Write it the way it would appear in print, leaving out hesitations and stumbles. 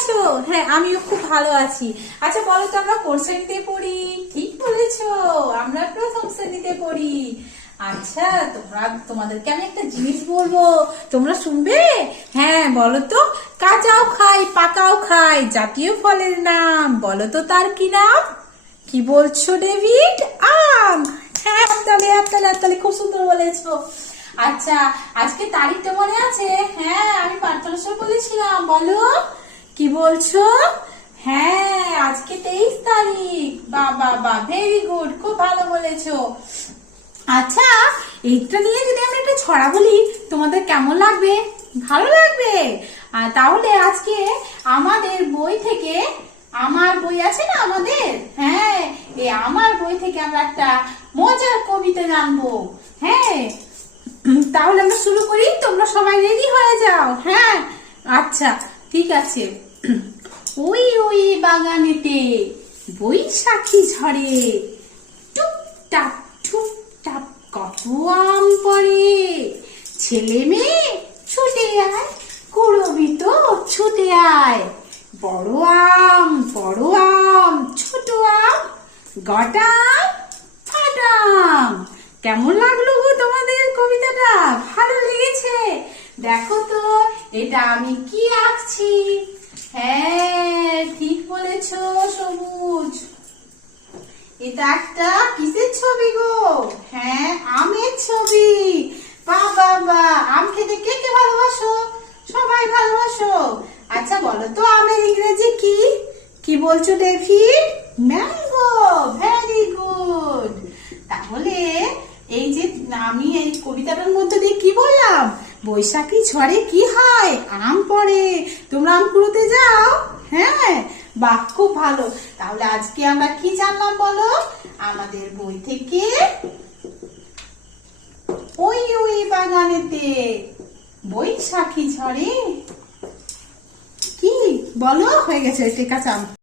আছো? হ্যাঁ, আমিও খুব ভালো আছি। আচ্ছা বলো তো, আমরা কোন শ্রেণীতে পড়ি? ঠিক বলেছো, আমরা প্রথম শ্রেণীতে পড়ি। আচ্ছা, তোমাদেরকে আমি একটা জিনিস বলবো, তোমরা শুনবে? হ্যাঁ, বলো তো, কাঁচাও খাই পাকাও খাই জাতীয় ফলের নাম বলো তো, তার কি নাম? কি বলছো ডেভিড? আম। হ্যাঁ, হাততালি হাততালি হাততালি, খুব সুন্দর বলেছো। আচ্ছা, আজকে তারিখটা মনে আছে? হ্যাঁ, আমি প্রার্থনার সময় বলেছিলাম, বলো কি বলছো? হ্যাঁ, আজকে 23 তারিখ। বাহ বাহ বাহ, ভেরি গুড, খুব ভালো বলেছো। আচ্ছা, এইটা নিয়ে যদি আমরা একটা ছড়া বলি, তোমাদের কেমন লাগবে? ভালো লাগবে? তাহলে আজকে আমাদের বই থেকে, আমার বই আছে না আমাদের, হ্যাঁ, এই আমার বই থেকে আমরা একটা মজার কবিতা জানবো। হ্যাঁ, তাহলে আমরা শুরু করি, তোমরা সবাই রেডি হয়ে যাও। হ্যাঁ, আচ্ছা ঠিক আছে। ওই ওই বাগানেতে বৈশাখী ঝড়ে টুকটাক টুকটাক কত আম পড়ে, ছেলে মেয়ে ছুটে আয়, কুড়বি তো ছুটে আয়, বড় আম ছোট আম গটা ফাটাম। কেমন লাগলো গো তোমাদের কবিতাটা? ভালো লেগেছে? দেখো তো, এটা আমি কি আঁকছি। হ্যাঁ, ঠিক বলেছো সবুজ, এটা একটা কিসের ছবি গো? হ্যাঁ, আমের ছবি। বাহ বাহ বাহ, আম খেতে কে কে ভালোবাসো? সবাই ভালোবাসো। আচ্ছা বলো তো, আমের ইংরেজি কি? কি বলছো ডেভিড? ম্যাঙ্গো। Very good. তাহলে এই যে আমি এই কবিতাটার মধ্যে দিয়ে কি বললাম? বৈশাখী ঝড়ে কি হয়? আম পড়ে। তোমরা আম কুড়োতে যাও? হ্যাঁ, বাহ, খুব ভালো। তাহলে আজকে আমরা কি জানলাম বলো? আমাদের বই থেকে ওই ওই বাগানেতে বৈশাখী ঝড়ে কি, বলো? হয়ে গেছে, ঠিক আছে।